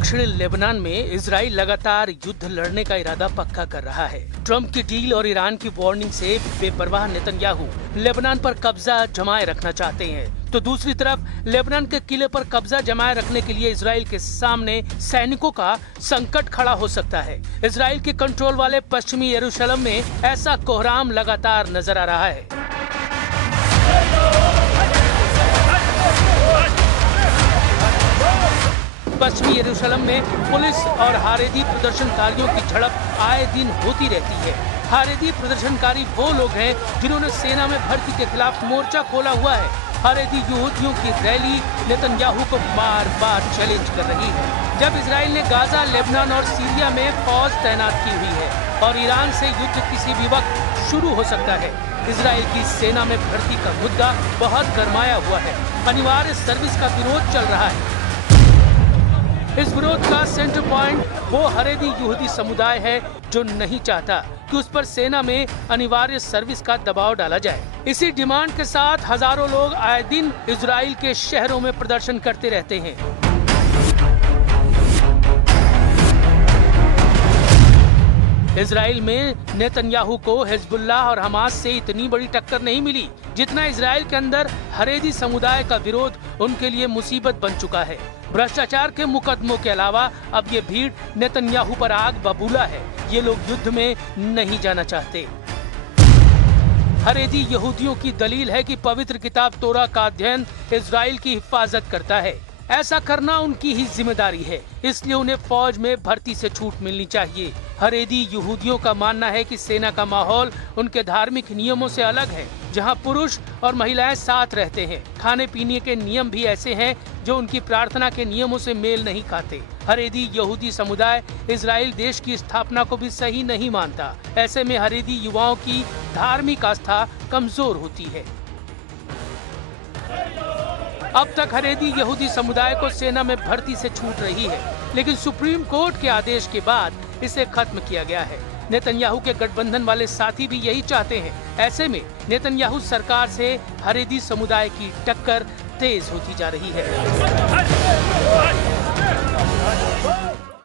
दक्षिण लेबनान में इजराइल लगातार युद्ध लड़ने का इरादा पक्का कर रहा है। ट्रंप की डील और ईरान की वार्निंग से बेपरवाह नेतन्याहू लेबनान पर कब्जा जमाए रखना चाहते हैं, तो दूसरी तरफ लेबनान के किले पर कब्जा जमाए रखने के लिए इजराइल के सामने सैनिकों का संकट खड़ा हो सकता है। इजराइल के कंट्रोल वाले पश्चिमी यरूशलेम में ऐसा कोहराम लगातार नजर आ रहा है। पश्चिमी यरूशलेम में पुलिस और हारेदी प्रदर्शनकारियों की झड़प आए दिन होती रहती है। हारेदी प्रदर्शनकारी वो लोग हैं जिन्होंने सेना में भर्ती के खिलाफ मोर्चा खोला हुआ है। हारेदी यहूदियों की रैली नेतन्याहू को बार बार चैलेंज कर रही है। जब इजराइल ने गाजा, लेबनान और सीरिया में फौज तैनात की हुई है और ईरान से युद्ध किसी भी वक्त शुरू हो सकता है। इजराइल की सेना में भर्ती का मुद्दा बहुत गरमाया हुआ है। अनिवार्य सर्विस का विरोध चल रहा है। इस विरोध का सेंटर पॉइंट वो हारेदी यहूदी समुदाय है जो नहीं चाहता कि उस पर सेना में अनिवार्य सर्विस का दबाव डाला जाए। इसी डिमांड के साथ हजारों लोग आए दिन इजराइल के शहरों में प्रदर्शन करते रहते हैं। इजराइल में नेतन्याहू को हिजबुल्लाह और हमास से इतनी बड़ी टक्कर नहीं मिली जितना इजराइल के अंदर हारेदी समुदाय का विरोध उनके लिए मुसीबत बन चुका है। भ्रष्टाचार के मुकदमों के अलावा अब ये भीड़ नेतन्याहू पर आग बबूला है। ये लोग युद्ध में नहीं जाना चाहते। हारेदी यहूदियों की दलील है कि पवित्र किताब तोरा का अध्ययन इजराइल की हिफाजत करता है। ऐसा करना उनकी ही जिम्मेदारी है, इसलिए उन्हें फौज में भर्ती से छूट मिलनी चाहिए। हारेदी यहूदियों का मानना है कि सेना का माहौल उनके धार्मिक नियमों से अलग है, जहां पुरुष और महिलाएं साथ रहते हैं। खाने पीने के नियम भी ऐसे हैं जो उनकी प्रार्थना के नियमों से मेल नहीं खाते। हारेदी यहूदी समुदाय इजराइल देश की स्थापना को भी सही नहीं मानता। ऐसे में हारेदी युवाओं की धार्मिक आस्था कमजोर होती है। अब तक हारेदी यहूदी समुदाय को सेना में भर्ती से छूट रही है, लेकिन सुप्रीम कोर्ट के आदेश के बाद इसे खत्म किया गया है। नेतन्याहू के गठबंधन वाले साथी भी यही चाहते हैं। ऐसे में नेतन्याहू सरकार से हारेदी समुदाय की टक्कर तेज होती जा रही है।